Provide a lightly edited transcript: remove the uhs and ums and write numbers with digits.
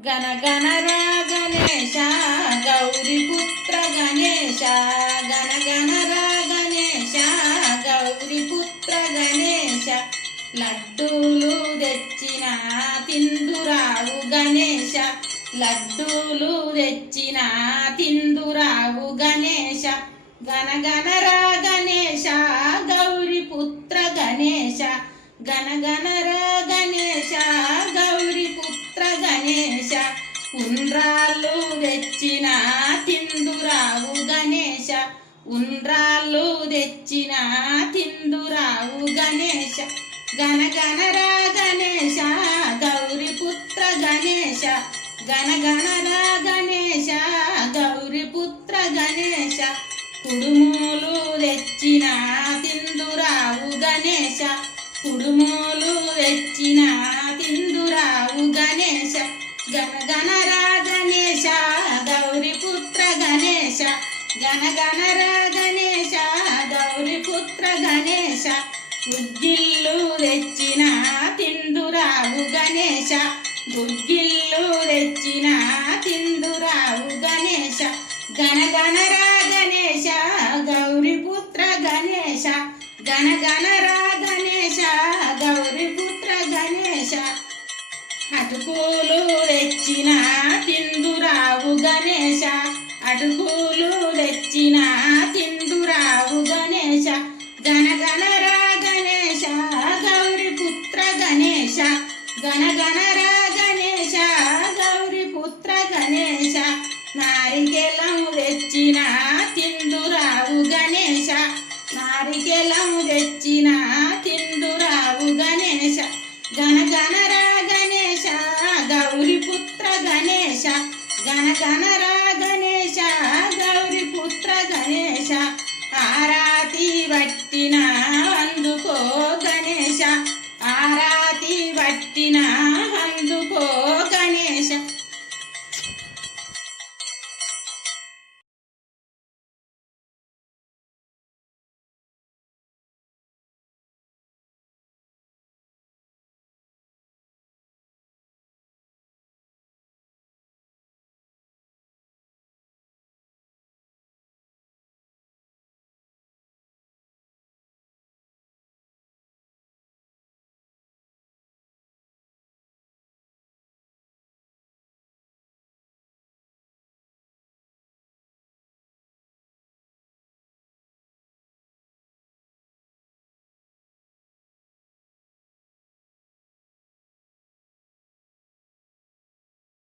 గణ గణరా గణేశ గౌరీపుత్ర గణేశ గణ గణరా గణేశ గౌరీపుత్ర గణేశ లడ్డూలు తెచ్చిన తిందురావు గణేశ లడ్డూలు తెచ్చిన తిందురావు గణేశ గణ గణరా గణేశ గౌరీపుత్ర గణేశ గణ గణరా గణేశ గౌరీపుత్ర గణేశ ఉండ్రాళ్ళు తెచ్చిన తిందురావు గణేశ ఉండ్రాళ్ళు తెచ్చిన తిందురావు గణేశ గణ గణరా గణేశ గౌరీపుత్ర గణేశ గణ గణరా గణేశ గౌరీపుత్ర గణేశ కుడుములు తెచ్చిన తిందురావు గణేశ కుడుములు తెచ్చిన తిందురావు గణేశ గణ గణరా గణేశ గౌరీపుత్ర గణేశ గణ గణరా గణేశ గౌరీపుత్ర గణేశ గుగ్గిళ్ళు తెచ్చిన తిందురావు గణేశ గుగ్గిళ్ళు తెచ్చిన తిందురావు గణేశ గణ గణరా గణేశ గౌరీపుత్ర గణేశ గణ గణరా గణేశ గౌరీపుత్ర గణేశ అటుకులు తెచ్చిన తిందురావు గణేశ అటుకులు తెచ్చిన తిందురావు గణేశ గణ గణరా గణేశ గౌరీపుత్ర గణేశ గణ గణరా గణేశ గౌరీపుత్ర గణేశ నారికేలం తెచ్చిన తిందురావు గణేశ నారికేలం తెచ్చిన తిందురావు గణేశ గణ గణరా గణేశ గౌరీపుత్ర గణేశ గణ గణరా